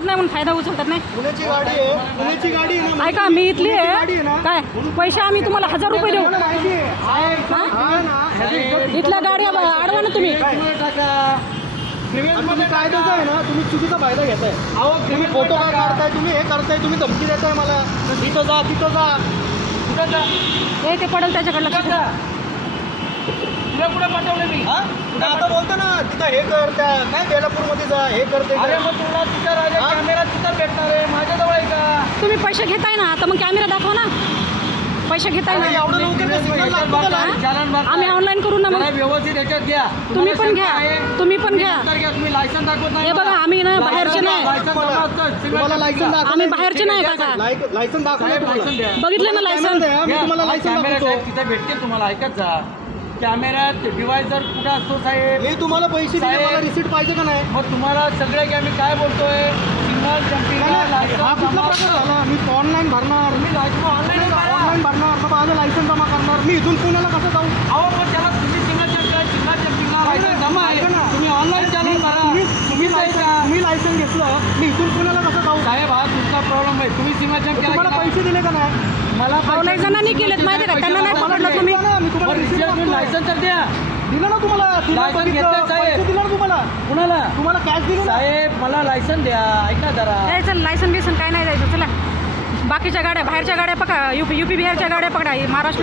चालत नाही म्हणून फायदा उचलतात नाही. पुण्याची गाडी आहे, पुण्याची गाडी आहे ना. ऐका मी इथली आहे काय पैसे आम्ही तुम्हाला 1000 रुपये देऊ. माहिती आहे. इथल्या गाडी अडवा ना तुम्ही. तुम्ही कायद्याचं आहे ना, तुम्ही चुकीचा फायदा घेताय. अहो तुम्ही फोटो काय काढताय, तुम्ही हे करताय, तुम्ही धमकी देताय मला. तिथं जा तिथं जा तिथं जा. हे ते पडेल त्याच्याकडे लक्ष द्या. तुला कुठे पाठवलं मी? आता बोलतो ना तिथं हे कर, त्या काय बेलापूरमध्ये जा हे करते. अरे मग तुला तिथं राजा कॅमेरा तिथं भेटणार आहे, माझ्याजवळ आहे का? तुम्ही पैसे घेताय ना तर मग कॅमेरा दाखवा ना. पैसे घेताय ना एवढं लवकर काय सिग्नल लागतो का नाही? चलन भरताय. आम्ही ऑनलाईन करू ना मग. जरा व्यवस्थित याच्यात घ्या. तुम्ही पण घ्या, तुम्ही पण घ्या. नंतर घ्या. तुम्ही लायसन दाखवत नाही हे बघा आम्ही ना बाहेरचे नाही, तुम्हाला लायसन दाखव. आम्ही बाहेरचे नाही काका. लायसन दाखवा. लायसन द्या. बघितलं ना लायसन. मी तुम्हाला लायसन कॅमेरा दाखवतो. साहेब तिथे भेटतील तुम्हाला, ऐकत जा. कॅमेऱ्यात डिव्हाइस जर कुठं असतो साहेब, मी तुम्हाला पैसे दिले, साहेब. मला रिसिट पाहिजे का नाही? मग तुम्हाला सगळे की आम्ही काय बोलतोय, सिग्नल जम्पिंग हा कुठला प्रकार झाला? मी ऑनलाईन भरणार, तुम्ही लायसन ऑनलाईन ऑनलाईन भरणार, मग माझं लायसन जमा करणार. मी इथून पुण्याला कसं जाऊ? अहो पण त्याला तुम्ही सिग्नल जम्पिंगला लायसन जमा आहे. ऐका ना. तुम्ही ऑनलाईन चालू करा. मी लायसन घेतलं, मी इथून पुण्याला कसं जाऊ? साहेब हा तुमचा प्रॉब्लेम आहे. तुम्ही सिग्नल जम्प केला तुम्हाला पैसे दिले का नाही? मला अनेक जणांनी केलेत माहिती का, त्यांना नाही पकडलं तुम्ही. मी तुम्हाला receipt दाखवतो. लायसन तर द्या. दिलं ना तुम्हाला. लायसन घेतलं साहेब. पैसे दिलं ना तुम्हाला. कुणाला? तुम्हाला कॅश दिली ना. साहेब मला लायसन द्या. ऐका जरा. द्यायचं लायसन बिसन काय नाही द्यायचं. चला बाकीच्या गाड्या बाहेरच्या गाड्या पकडा, युपी बिहारच्या गाड्या पकडा, महाराष्ट्र